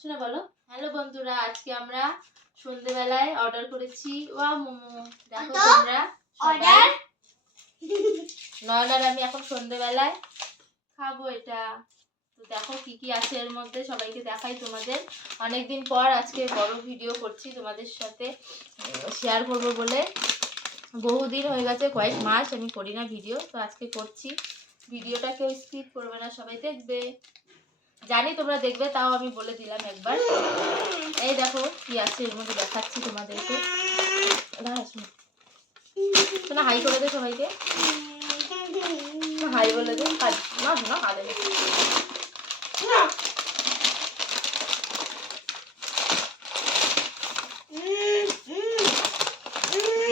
শোনা বলো? হ্যালো বন্ধুরা আজকে আমরা সন্ধেবেলায় অর্ডার করেছি। ওয়া মোমো। দেখো? তোমরা Order? নয়নার আমি এখন সন্ধেবেলায় খাব এটা। তো দেখো কি কি আছে এর মধ্যে সবাইকে দেখাই তোমাদের। অনেকদিন পর আজকে বড় ভিডিও করছি তোমাদের সাথে শেয়ার করব বলে। বহুদিন হয়ে গেছে কয়েক মাস আমি করি না ভিডিও তো আজকে করছি। ভিডিওটা কেউ স্কিপ করবে না সবাই দেখবে। জানি তোমরা দেখবে, তাও আমি বলে দিলাম একবার। এই দেখো কি আছে, এর মধ্যে দেখাচ্ছি তোমাদেরকে। শোনা হাই করে দে সবাইকে। হাই বলে দে। না শোনা কাজে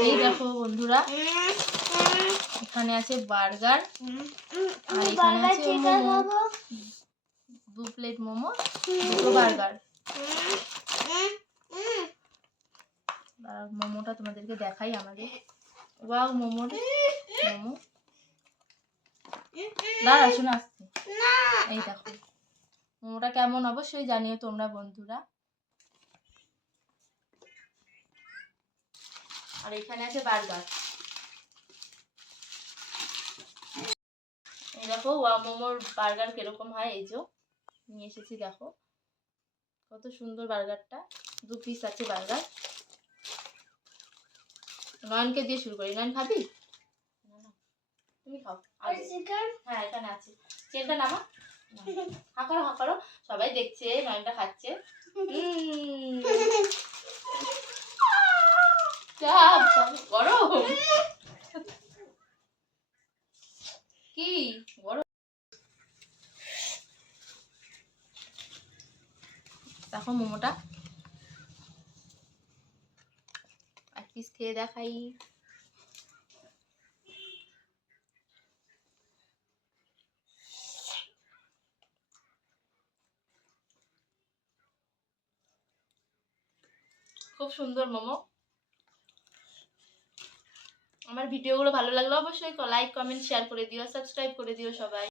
এই দেখো বন্ধুরা, এখানে আছে বার্গার। আর এখানে আছে মোমো। দু প্লেট মোমো দুটো বার্গার মোমোটা তোমাদেরকে দেখাই আমাদের। ওয়াও মোমোর মোমো। দাঁড়া শোনা আসছে। এই দেখো। মোমোটা কেমন? অবশ্যই জানিও তোমরা বন্ধুরা। আর এখানে আছে বার্গার এই দেখো ওয়া মোমোর বার্গার কীরকম হয় এই যে। নিয়ে এসেছি দেখো। কত সুন্দর বার্গারটা। দু পিস আছে বার্গার। নয়নকে দিয়ে শুরু করি। নয়ন খাবি। তুমি খাও। হ্যাঁ এখানে আছে। চেনটা নামা? হা করো হা করো। সবাই দেখছে নয়নটা খাচ্ছে। গরম। কি? গরম। দেখো মোমোটা। এক পিস খেয়ে দেখাই। খুব সুন্দর মোমো। আমার ভিডিওগুলো ভালো লাগলে অবশ্যই লাইক কমেন্ট শেয়ার করে দিও সাবস্ক্রাইব করে দিও সবাই।